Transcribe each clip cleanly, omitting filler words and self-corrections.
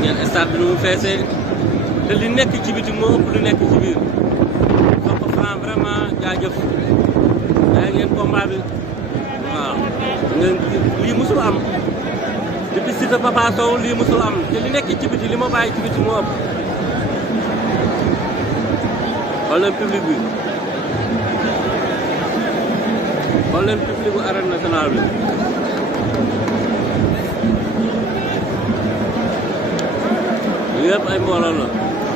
ngeen stade bi nu mu feesee te li nekk ci biti moo ëpp lu nekk ci biir Sokh Franc vraiment jaajëf yaa ngeen combat bi waaw ngeen lii musul am depuis Siteu Papa Sow lii musul am te li nekk ci biti li ma bàyyi ci biti moo ëpp xool leen public bi xool leen public bu arène nationale bi li yëpp ay mbooloo la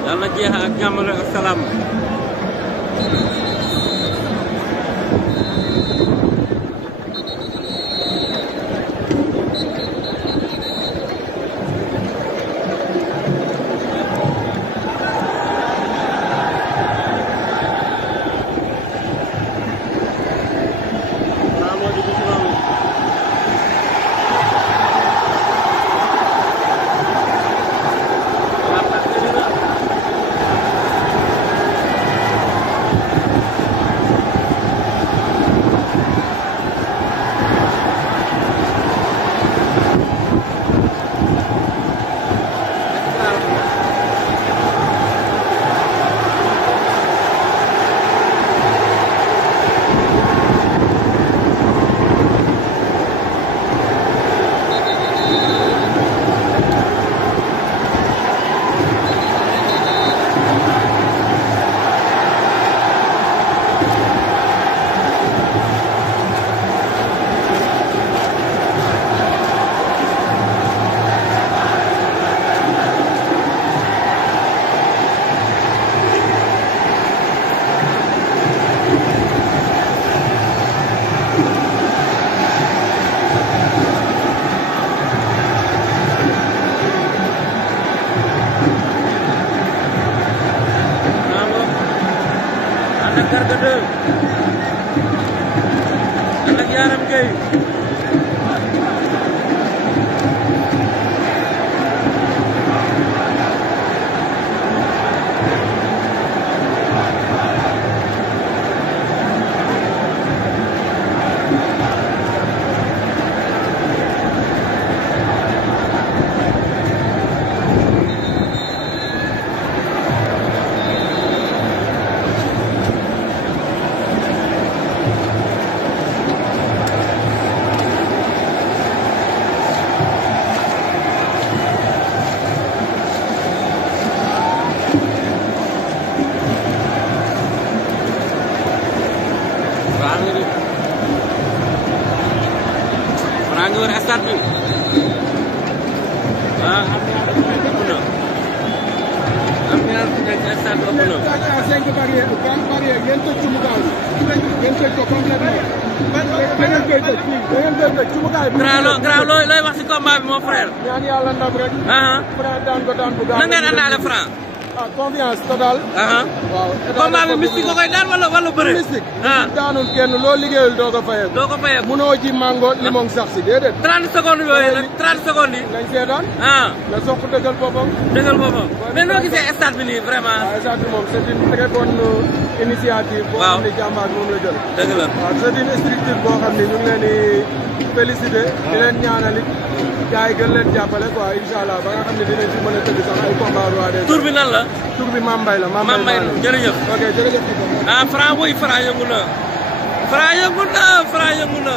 yàlla na jeex ak jàmm ak salaam Garga 2 ànd ak Yaram Gueye Franc ngi wër stade bi waaw am ñaar fi nekk stade bi ëpp na 5 barrières ngeen tëj ci mukaay bi ngeen tëj ko complètement da ngeen koy tëj ci mukaay bi Grand looy wax ci combat bi mon frère ñaan yàlla ndam rek Franc daan ko daan bu gaaw na ngeen àndaale Franc confiance totale waaw combat bi mystique nga koy daan wala bëre mystique daanul kenn loo liggéeyul doo ko fayee munoo ci mango limon sax si déedéet 30 secondes yooyu nag 30 secondes yi nañ seetaan la Sokh dëggal boppam mais noo gisee stade bi nii vraiment stade bi moom c'est une très bonne initiative boo xam ne jàmbaar moom la jël dëgg la waaw c'est une structure boo xam ne ñu ngi leen di félicité di leen ñaanal it gars yi gën leen jàppale quoi incha allah ba nga xam ne dinañ ci mën a tëgg sax ay combat roi des tur bi nan la tur bi Mame Mbaye la Mame Mbaye jërëjëf ok jërëjëf Franc boy Franc yëngu na Franc yëngu na Franc yëngu na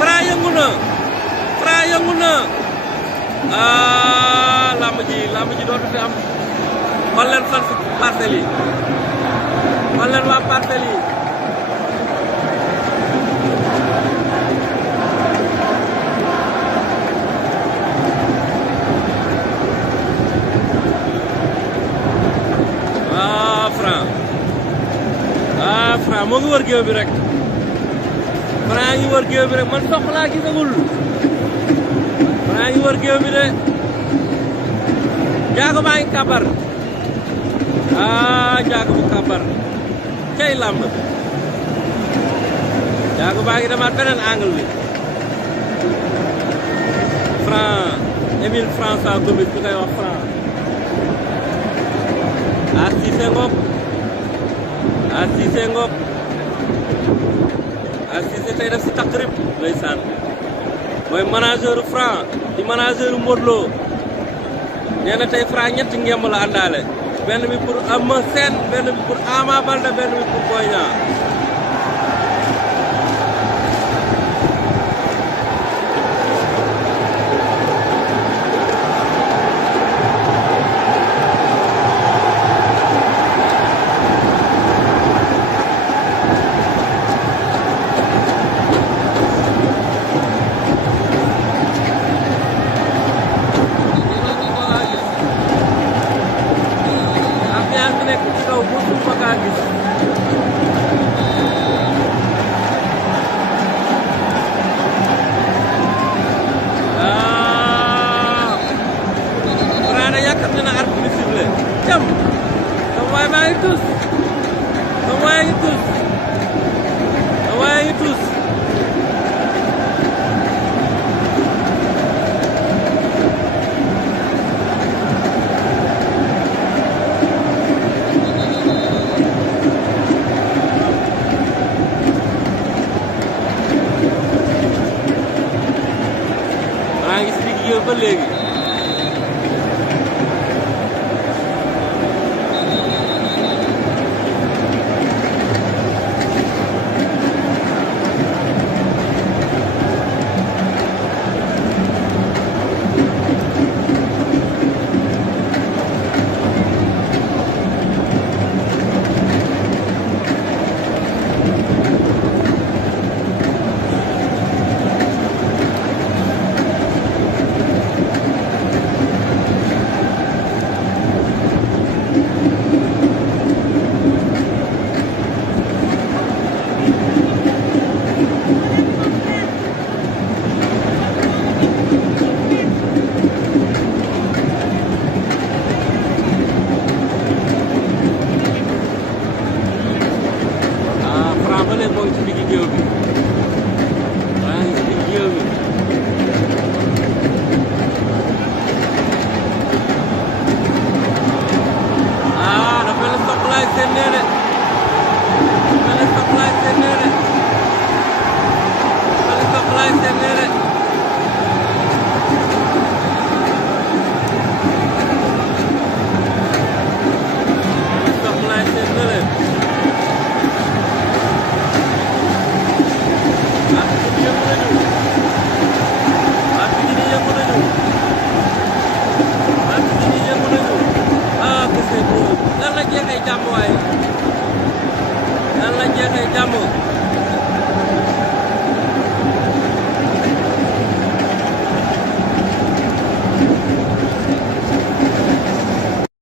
Franc yëngu na Franc yëngu na lamb ji dootu fi am xool leen fan Parcelles yi xool leen waa Parcelles yi Franc moo ngi wër géew bi rek Franc ngi wër géew bi rek man Sokh laa gisagul Franc ngi wër géew bi de Jaago baa ngi kàbbar Jaago bu kàbbar cey làmb Jaago baa ngi demaat beneen angle bi Franc Émile François Gomis bi koy wax Franc Cissé ngoog Cissé ngoog Cissé tey def si takrib ndeysaan mooy manageru Franc di manageru Modou Lo nee na tey Franc ñetti ngemb la àndaale benn bi pour Eumeu Sène benn bi pour Ama Baldé benn bi pour Boy Niang ba léegi jàmm waaye